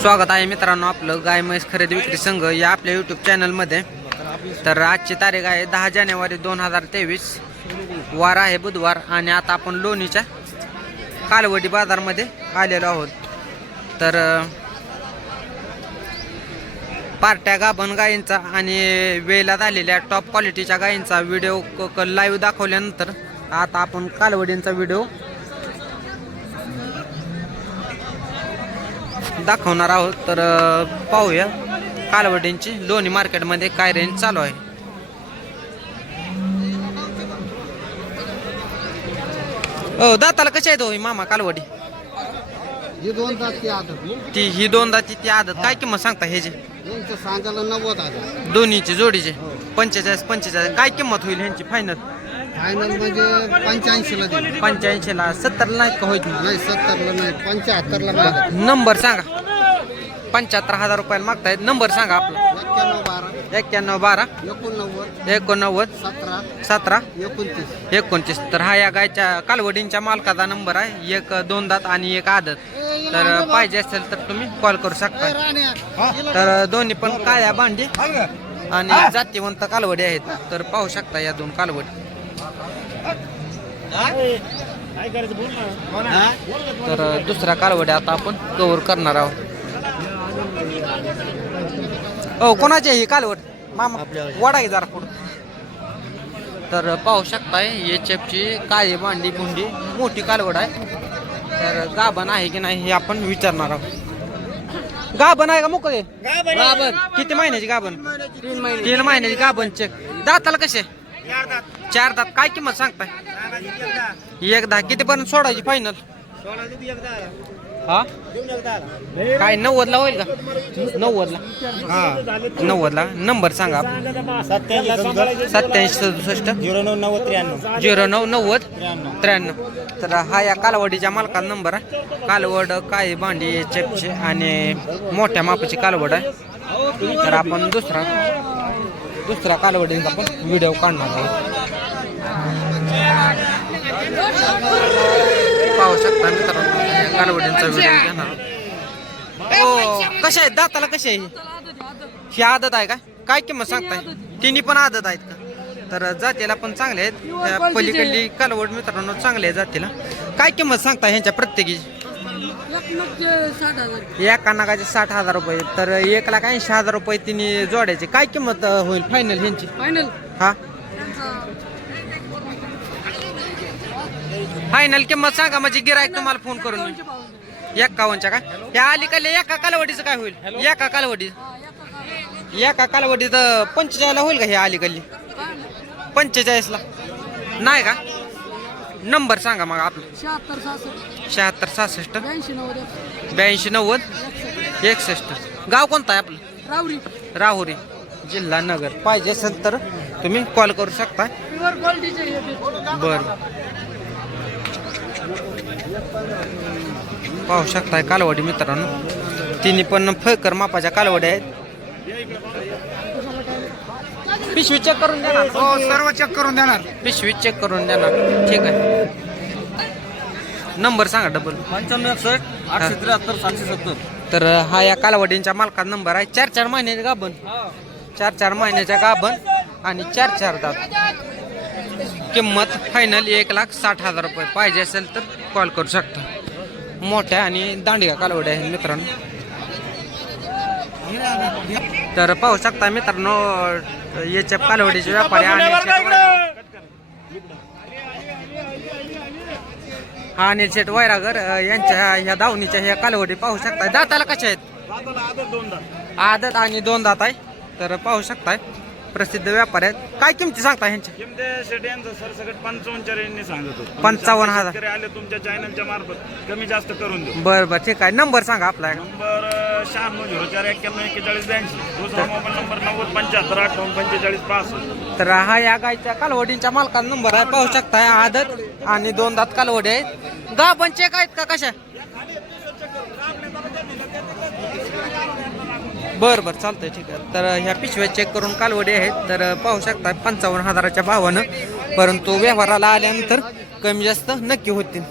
स्वागत आहे मित्रांनो आपलं गाय म्हैस खरेदी विक्री संघ या आपल्या यूट्यूब चॅनलमध्ये तर आजची तारीख आहे दहा जानेवारी दोन हजार तेवीस. वार आहे बुधवार आणि आता आपण लोणीच्या कालवडी बाजारमध्ये आलेलो आहोत. तर पार्ट्या गाभण गायींचा आणि वेलात आलेल्या टॉप क्वालिटीच्या गायींचा व्हिडिओ लाईव्ह दाखवल्यानंतर आता आपण कालवडींचा व्हिडिओ दाखवणार आहोत तर पाहूया. कालवडींची लोणी मार्केटमध्ये काय रेंज चालू आहे. हो दाताला कशी आहे तो ही मामा कालवडी हे दोन तास ते आदत ती ही दोन दाती ती आदत. काय किंमत सांगता ह्याची यांचं सांगायला नव्वद दोन्हीची जोडीचे? पंचेचाळीस पंचेचाळीस. काय किंमत होईल ह्यांची फायनल फायनल म्हणजे पंच्याऐंशीला दिली पंच्याऐंशीला. सत्तरला नाहीत का होईल नाही? सत्तरला नाही. पंच्याहत्तरला मागत नंबर सांगा. पंच्याहत्तर हजार रुपयाला मागतायत नंबर सांगा आपला. एक्क्याण्णव बारा. एक्क्याण्णव बारा. एकोणनव्वद. एकोणनव्वद. सतरा. सतरा. एकोणतीस. एकोणतीस. तर हा या गायच्या कालवडींच्या मालकाचा नंबर आहे. एक दोन दात आणि एक आदत. तर पाहिजे असेल तर तुम्ही कॉल करू शकता. तर दोन्ही पण काळ्या भांडी आणि जातीवंत कालवडी आहेत. तर पाहू शकता या दोन कालवडी. तर दुसऱ्या कालवडी आता आपण कव्हर करणार आहोत. हो कोणाची आहे ही कालवड? मामा वडा आहे जरा पुढं. तर पाहू शकताय एच ची काळी भांडी बुंडी मोठी कालवड आहे. तर गाभण आहे की नाही हे आपण विचारणार आहोत. गाभण आहे का मोकळे? गाभण किती महिन्याची गाभण? तीन महिने तीन महिन्याची. गाभण चेक दाताला कसे? चार दात. काय किंमत सांगताय? एक दहा. किती पर्यंत सोडायची फायनल हा? काय नव्वद ला होईल का? नव्वद ला नव्वद ला नंबर सांगा. सत्याऐंशी सदुसष्ट. झिरो नऊ नव्वद त्र्याण्णव. झिरो नऊ नव्वद त्र्याण्णव. तर हा या कालवडीच्या मालकाचा नंबर आहे. कालवड काळी भांडी चेपची आणि मोठ्या मापाची कालवड आहे. तर आपण दुसरा दुसरा कालवडींचा पण व्हिडिओ काढणार आहे पाहू शकता मित्रांनो कालवडींचा व्हिडिओ घेणार हो कशा आहेत? दाताला कशी आहे ही? आदत आहे का? काय किंमत सांगताय? तिन्ही पण आदत आहेत का? तर जातीला पण चांगले आहेत. त्या पलीकडली कालवड मित्रांनो चांगले आहे जातीला. काय किंमत सांगताय ह्यांच्या प्रत्येकीची? एका नागाचे साठ हजार रुपये. तर एक लाख ऐंशी हजार रुपये तिने जोडायचे. काय किंमत होईल फायनल ह्यांची? फायनल हा? फायनल किंमत सांगा म्हणजे गिरायक तुम्हाला फोन करून. एक्कावनच्या का? या अलीकडल्या एका कालवडीचं काय होईल? एका कालवडी एका कालवडीत पंचेचाळीसला होईल का हे अलीकडली पंचेचाळीसला. नाही का? नंबर सांगा मग आपला. शहात्तर सहासष्ट. शहात्तर सहासष्ट. ब्याऐंशी नव्वद. ब्याऐंशी नव्वद. एकसष्ट. गाव कोणतं आहे आपलं? रावरी राहुरी. जिल्हा नगर. पाहिजे असेल तर तुम्ही कॉल करू शकता. प्युअर क्वालिटीचे हे भेटतात. बर. पाहू शकताय कालवडी मित्रांनो. तिन्ही पण फकर मापाच्या कालवड्या आहेत. पिशवी चेक करून देणार. हो सर्व चेक करून देणार. पिशवी चेक करून देणार. ठीक आहे. नंबर सांगा डबल पंच्याण्णव एकसष्ट आठशे त्र्याहत्तर सातशे सत्तर. तर हा या कालवडींच्या मालकाचा नंबर आहे. चार चार महिन्याचे गाभण. चार चार महिन्याच्या गाभण आणि चार चार दात. किंमत फायनल एक लाख साठ हजार रुपये. पाहिजे असेल तर कॉल करू शकता. मोठ्या आणि दांडिया कालवड्या आहेत मित्रांनो. तर पाहू शकता मित्रांनो याच्या कालवडीचे व्यापारी आणि हा अनिल शेठ वैरागर यांच्या ह्या दावणीच्या ह्या कालवडी पाहू शकताय. दाताला कशा आहेत? आदत आणि दोन दात आहे. तर पाहू शकताय. प्रसिद्ध व्यापारी आहेत. काय किमती सांगताय ह्यांच्या? पंचावन्न सांगत हजार. आले तुमच्या चॅनलच्या मार्फत कमी जास्त करून देऊ. बरं बरं ठीक आहे. नंबर सांगा आपला नंबर शहाण्णव झिरो चार एक्क्याण्णव एक्केचाळीस ब्याऐंशी. दुसरा मोबाईल नंबर नव्वद पंच्याहत्तर अठ्ठावन्न पंचेचाळीस पासष्ट. तर हा या गायच्या कालवडींच्या मालकाचा नंबर आहे. पाहू शकताय. आदत आणि दोन दात कालवडी आहेत. गा पण चेक आहेत का? कशा? बरं बरं चालतंय ठीक आहे. तर ह्या पिशव्या चेक करून कालवडी आहेत. तर पाहू शकता पंचावन्न हजाराच्या भावानं. परंतु व्यवहाराला आल्यानंतर कमी जास्त नक्की होतील.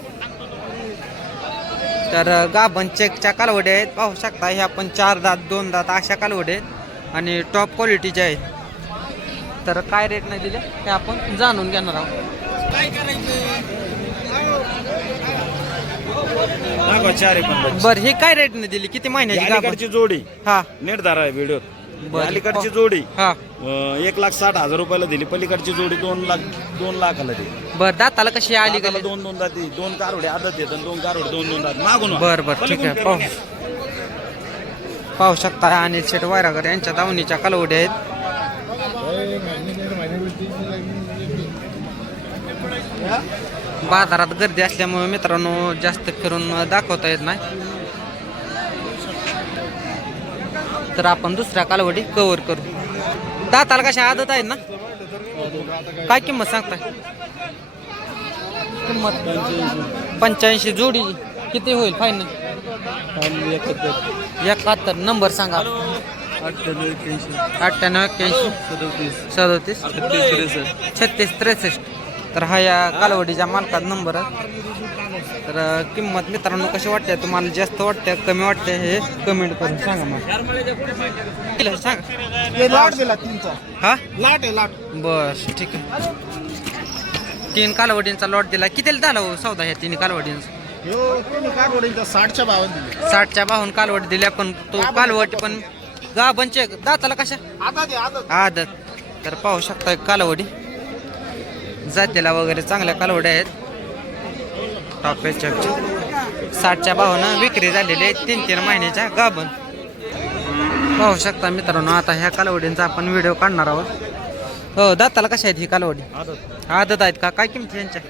तर गाभण चेकच्या कालवड्या आहेत. पाहू शकता ह्या पण चार दात दोन दात अशा कालवड्या आहेत. आणि टॉप क्वालिटीच्या आहेत. तर काय रेट नाही दिले ते आपण जाणून घेणार आहोत. काय दाखवा चार पण. बरं हे काय रेट नाही दिली? किती महिन्याची गाभण? अलीकडची जोडी. हा. नेट धारा आहे व्हिडिओ बरं. अलीकडची जोडी. हा. अं, एक लाख साठ हजार रुपयाला दिली. पलीकडची जोडी दोन लाख दोन लाखाला दिली. बरं दाताला कशी आली दाताला गेली दोन दोन दाती. दोन कारवडे आदत येतात दोन कारवडे दोन दोन दात. मागून वा. बरं बरं ठीक आहे. पाहू. पाहू शकता अनिल शेठ वायरागर यांच्या दावणीच्या कालवड्या आहेत. बाजारात गर्दी असल्यामुळे मित्रांनो जास्त फिरून दाखवता येत नाही. तर आपण दुसऱ्या कालवडी कव्हर करू. दाताला कशा आदत आहेत ना? काय किंमत सांगताय? किंमत? पंच्याऐंशी जोडी. किती होईल फायनल एकाहत्तर. नंबर सांगा. अठ्ठ्याण्णव एक्क्याऐंशी. सदोतीस. छत्तीस त्रेसष्ट. तर हा या कालवडीच्या मालकाचा नंबर तर किंमत मित्रांनो कशी वाटते? तुम्हाला जास्त वाटते कमी वाटते हे कमेंट करून सांगा मला. सांगा. हा लाट आहे लाट. बस ठीक आहे. तीन कालवडींचा लॉट दिला. कितीला झाला हो सौदा ह्या तीन कालवडींचा? साठच्या भावाने दिले. साठच्या बाहून कालवड दिल्या पण तो कालवट पण गाभणचे दाताला कशा? आता आदत. तर पाहू शकता कालवडी. जातीला वगैरे चांगल्या कालवड्या आहेत. टॉप याच्या साठच्या भावानं विक्री झालेली आहे तीन तीन महिन्याच्या गाभण. पाहू शकता मित्रांनो आता ह्या कालवडींचा आपण व्हिडिओ काढणार आहोत. हो दाताला कशा आहेत ही कालवडी? आदत. आहेत का? काय किमती यांच्या?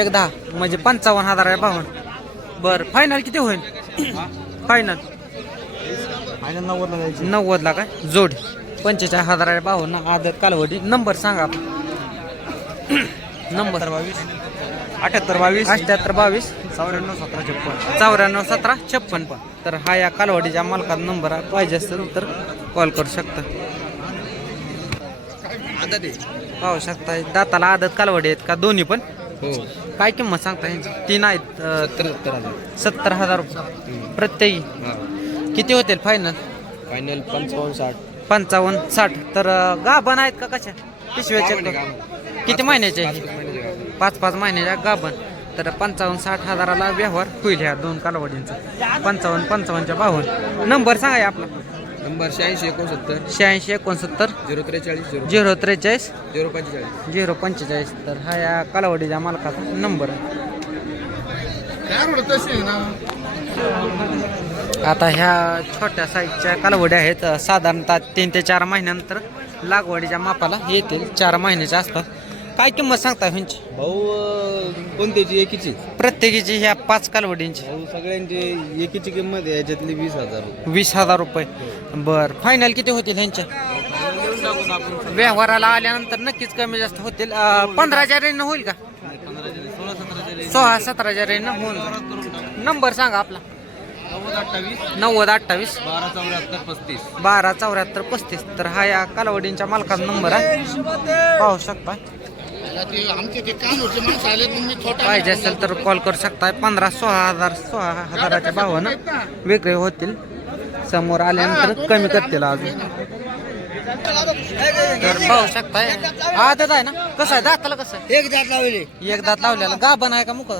एक दहा म्हणजे पंचावन्न हजार आहे भावन. बरं फायनल किती होईल? फायनल नव्वदला जायची. नव्वदला काय जोड. पंचेचाळीस हजार बावन्न आदत कालवडी. नंबर सांगा. नंबर. बावीस अठ्याहत्तर बावीस. अठ्याहत्तर बावीस. चौऱ्याण्णव सतरा छप्पन. चौऱ्याण्णव सतरा छप्पन. तर हा या कालवडीच्या मालकाचा नंबर पाहिजे असेल तर कॉल करू शकता. पाहू शकता. दाताला आदत कालवडी आहेत का? दोन्ही पण? हो. काय किंमत सांगता यांची? तीन आहेत सत्तर हजार. रुपये. प्रत्येकी. किती होतील फायनल फायनल पंचावन्न साठ. पंचावन्न साठ. तर गाभण आहेत का कशा? पिशव्याच्या किती महिन्याचे? पाच पाच महिन्याच्या गाभण तर पंचावन्न साठ हजाराला व्यवहार होईल ह्या दोन कालावधींचा. पंचावन्न पंचावन्नच्या बावन्न नंबर सांगा या आपला. नंबर शहाऐंशी एकोणसत्तर. शहाऐंशी एकोणसत्तर. झिरो त्रेचाळीस झिरो झिरो त्रेचाळीस. झिरो पंचेचाळीस. झिरो पंचेचाळीस. तर हा या कालावडीच्या मालकाचा नंबर आहे. आता ह्या छोट्या साईजच्या कालवड्या आहेत. साधारणतः तीन ते चार महिन्यानंतर लागवडीच्या मापाला येतील. चार महिन्याच्या आसपास. काय किंमत सांगता ह्यांची? भाऊ कोणत्याची? एकीची. प्रत्येकीची ह्या पाच कालवडींची. भाऊ सगळ्यांची एकीची किंमत आहे. याच्यातली वीस हजार रुपये. वीस हजार रुपये. बर. फायनल किती होतील ह्यांच्या? व्यवहाराला आल्यानंतर नक्कीच कमी जास्त होतील. अ, पंधराच्या रेन होईल का? सोळा सतराच्या रेन होऊन जाईल. नंबर सांगा आपला. नव्वद अठ्ठावीस. बारा चौऱ्याहत्तर पस्तीस. बारा चौऱ्याहत्तर पस्तीस. तर हा या कालावडींच्या मालकाचा नंबर आहे. पाहू शकता पाहिजे असेल तर कॉल करू शकताय. पंधरा सोळा हजार सोळा हजाराच्या भावानं विक्री होतील. समोर आल्यानंतर कमी करतील अजून. तर पाहू शकताय. आदत आहे ना? कसं आहे? दाताला कसं एक दात लावले एक दात लावलेला. गाभण आहे का मुक?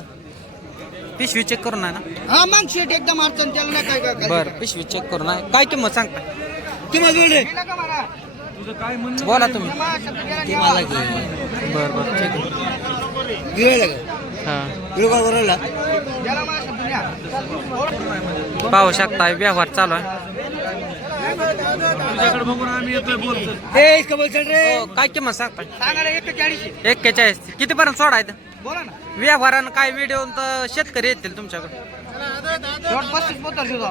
पिशवी चेक करून आहे ना. हा मग शेट एकदम अडचण त्याला नाही काय काय बर पिशवी चेक करून आहे काय किंमत सांगता? किंमत बोलले बोला तुम्ही. ती मला बर बर ठीक आहे. गिळलं का? हां. पाहू शकता व्यवहार चालू आहे. ए इसका बोल. चल रे. हो, काय किंमत सांगता? सांगा एक एक्केचाळीस किती पर्यंत सोडायचं व्यवहारानं काय व्हिडिओ तर शेतकरी येतील तुमच्याकडे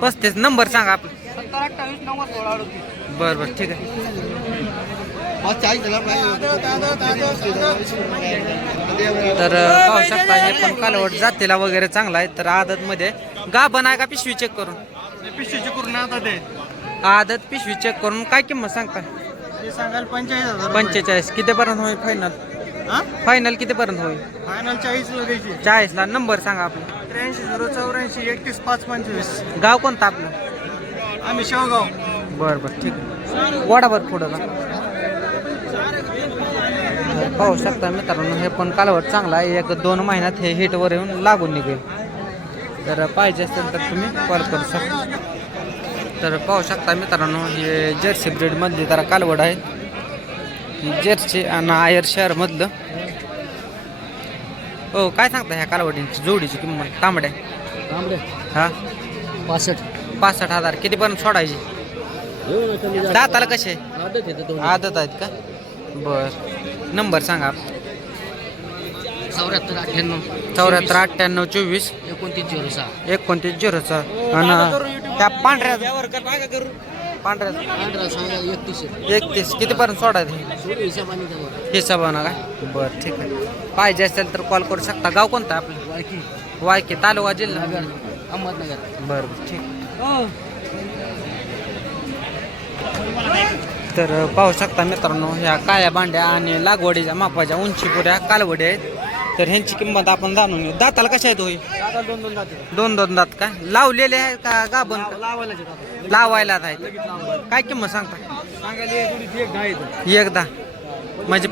पस्तीस नंबर सांगा आपला. अडतीस. बरं बरं ठीक आहे. तर पाहू शकता हे पण कालवड जातीला वगैरे चांगला आहे. तर आदत मध्ये गाभण आहे का पिशवी चेक करून. पिशवीची करून आता ते आदत पिशवी चेक करून काय किंमत सांगता पंचेचाळीस हजार पंचेचाळीस. किती पर्यंत होईल फायनल फायनल कितीपर्यंत होईल? फायनल चाळीसला द्यायची. चाळीसला. नंबर सांगा आपला. त्र्याऐंशी झिरो चौऱ्याऐंशी एकतीस पाच पंचवीस. गाव कोणतं आपलं? आम्ही शेवगाव. बरं बरं ठीक आहे. वडाभर पुढं का पाहू शकता मित्रांनो हे पण कालवड चांगला आहे. एक दोन महिन्यात हे हिटवर येऊन लागून निघेल. तर पाहिजे असेल तर तुम्ही कॉल करू शकता. तर पाहू शकता मित्रांनो हे जर्सी ब्रीडमधली जरा कालवड आहे. जर्सी आणि आयर शहरमधलं. हो काय सांगता ह्या कालवडींची जोडीची किंमत तांबड्या? तांबडे हा? पासष्ट. पासष्ट हजार. कितीपर्यंत सोडायची? कमी दाताला कसे? आदत आहेत का? बर. नंबर सांगा. चौऱ्याहत्तर अठ्ठ्याण्णव चौऱ्याहत्तर अठ्ठ्याण्णव चोवीस. एकोणतीस झिरो सहा. एकोणतीस झिरोचा आणि त्या पांढऱ्या पांढऱ्या सांगा. एकतीस एकतीस. कितीपर्यंत सोडायचं सोडू हिशोबाने त्यावर हिशोबानं का? बरं ठीक आहे. पाहिजे असेल तर कॉल करू शकता. गाव कोणतं आहे आपलं? वायकी. वायके तालुका जिल्हा? नगर. अहमदनगर. बरं बरं ठीक. तर पाहू शकता मित्रांनो ह्या काळ्या बांड्या आणि लागवडीच्या मापाच्या उंचीपुऱ्या कालवडी आहेत. तर ह्यांची किंमत आपण जाणून घेऊ. दाताला कशा आहेत होई दोन दोन जाते दोन दोन दात काय लावलेले आहेत का? गाभण? लावायला लावायला आहेत काय किंमत सांगता सांगायला थोडी एक दहा येतं एकदा. म्हणजे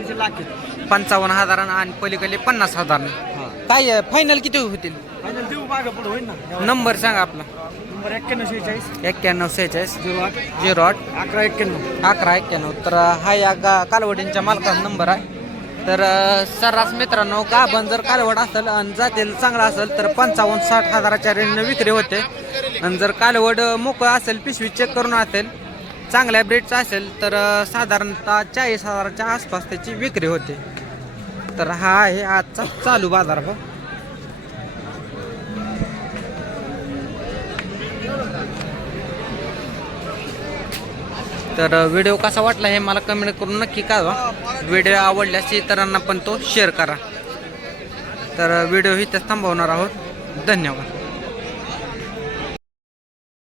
पंचावन्न हजार आणि पलीकडे पन्नास हजार काय फायनल किती होतील? फायनल देऊ मागं पुढे होईल ना? नंबर सांगा आपला. नंबर एक्क्याण्णव शेहेचाळीस. एक्क्याण्णव सेहेचाळीस झिरो आठ. झिरो आठ. अकरा एक्क्याण्णव. अकरा एक्क्याण्णव. तर हा या गा कालवडींच्या मालकाचा नंबर आहे. तर सर्रास मित्रांनो गाभण जर कालवड असेल आणि जातील चांगला असेल तर पंचावन्न साठ हजाराच्या रेंजनं विक्री होते. आणि जर कालवड मोकळं असेल पिशवी चेक करून असेल चांगल्या ब्रेडचं असेल तर साधारणतः चाळीस हजाराच्या आसपास त्याची विक्री होते. तर हा आहे आजचा चालू बाजार भाव तर व्हिडिओ कसा वाटला हे मला कमेंट करून नक्की कळवा. व्हिडिओ आवडल्यास इतरांना पण तो शेअर करा. तर व्हिडिओ इथेच थांबवणार आहोत. धन्यवाद.